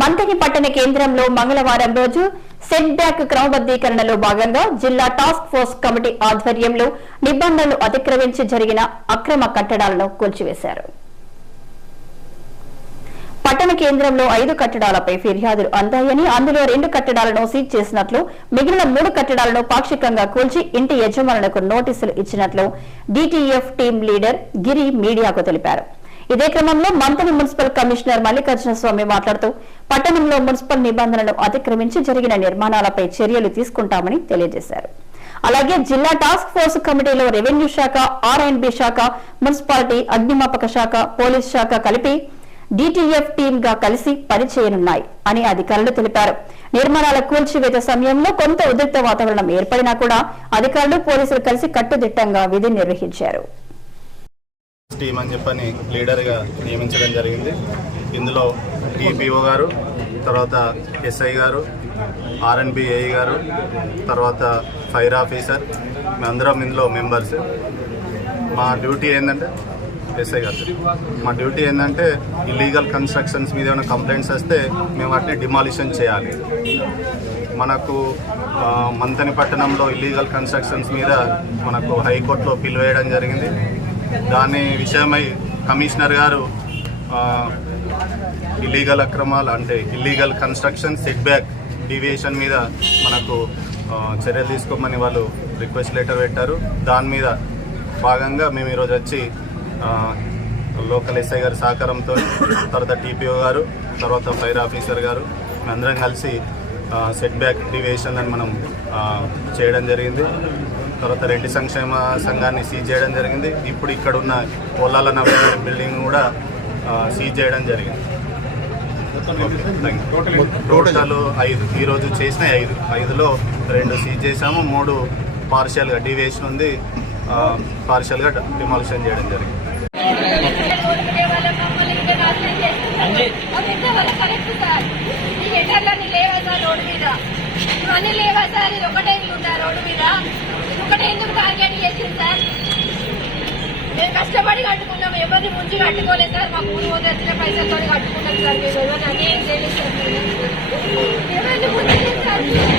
మంతని పట్టణ కేంద్రంలో మంగళవారం రోజు సెట్ బ్యాక్ క్రమబద్దీకరణలో భాగంగా జిల్లా టాస్క్ ఫోర్స్ కమిటీ ఆధ్వర్యంలో నిబంధనలు అతిక్రమించి జరిగిన అక్రమ కట్టడాలను కూల్చివేశారు. పట్టణ కేంద్రంలో ఐదు కట్టడాలపై ఫిర్యాదులు అందాయని అందులో రెండు కట్టడాలను సీజ్ చేసినట్లు మిగిలిన మూడు కట్టడాలను పాక్షికంగా కూల్చి ఇంటి యజమానులకు నోటీసులు ఇచ్చినట్లు డీటీఎఫ్ టీం లీడర్ గిరి మీడియాకు తెలిపారు. ఇదే క్రమంలో మంతని మున్సిపల్ కమిషనర్ మల్లికార్జున స్వామి మాట్లాడుతూ పట్టణంలో మున్సిపల్ నిబంధనలు అతిక్రమించి జరిగిన నిర్మాణాలపై చర్యలు తీసుకుంటామని తెలియజేశారు. అలాగే జిల్లా టాస్క్ ఫోర్స్ కమిటీలో రెవెన్యూ శాఖ ఆర్ అండ్ బి శాఖ మున్సిపాలిటీ అగ్నిమాపక శాఖ పోలీస్ శాఖ కలిపి డిటిఎఫ్ టీమ్గా కలిసి పనిచేయనున్నాయి అని అధికారులు తెలిపారు. నిర్మాణాల కూల్చివేత సమయంలో కొంత ఉద్రిక్త వాతావరణం ఏర్పడినా కూడా అధికారులు పోలీసులు కలిసి కట్టుదిట్టంగా విధి నిర్వహించారు. టీమ్ అని చెప్పని లీడర్గా నియమించడం జరిగింది. ఇందులో టీపీఓ గారు తర్వాత ఎస్ఐ గారు ఆర్ఎన్బిఐ గారు తర్వాత ఫైర్ ఆఫీసర్ మేమందరం ఇందులో మెంబర్స్. మా డ్యూటీ ఏంటంటే ఎస్ఐ గారు మా డ్యూటీ ఏంటంటే ఇల్లీగల్ కన్స్ట్రక్షన్స్ మీద ఏమైనా కంప్లైంట్స్ వస్తే మేము వాటిని డిమాలిషన్ చేయాలి. మనకు మంతని పట్టణంలో ఇల్లీగల్ కన్స్ట్రక్షన్స్ మీద మనకు హైకోర్టులో పిలువేయడం జరిగింది. దాని విషయమై కమిషనర్ గారు ఇల్లీగల్ అక్రమాలు అంటే illegal construction set back deviation మీద మనకు చర్యలు తీసుకోమని వాళ్ళు రిక్వెస్ట్ లెటర్ పెట్టారు. దాని మీద భాగంగా మేము ఈరోజు వచ్చి లోకల్ ఎస్ఐ గారి సహకారంతో తర్వాత టీపీఓ గారు తర్వాత ఫైర్ ఆఫీసర్ గారు మేమందరం కలిసి సెట్ బ్యాక్ డివియేషన్ అని మనం చేయడం జరిగింది. తర్వాత రెడ్డి సంక్షేమ సంఘాన్ని సీజ్ చేయడం జరిగింది. ఇప్పుడు ఇక్కడ ఉన్న పొలాల నగర్ బిల్డింగ్ కూడా సీజ్ చేయడం జరిగింది. టోటల్ ఐదు. ఈరోజు చేసిన ఐదు. ఐదులో రెండు సీజ్ చేసాము మూడు పార్షియల్గా డివేషన్ ఉంది. పార్షియల్గా డిమాలిషన్ చేయడం జరిగింది. ఇవన్నీ లేవా సార్ ఇది ఒకటే ఇల్లు రోడ్డు మీద? కష్టపడి కట్టుకున్నాం? ఎవరిని ముంచి కట్టుకోలేదు సార్. మా ఊరు పోతే వచ్చిన పైసలతో కట్టుకున్నాం సార్. మేము ఎవరిని అన్యాయం చేయలేదు సార్. ఎవరిని ముంచలేదు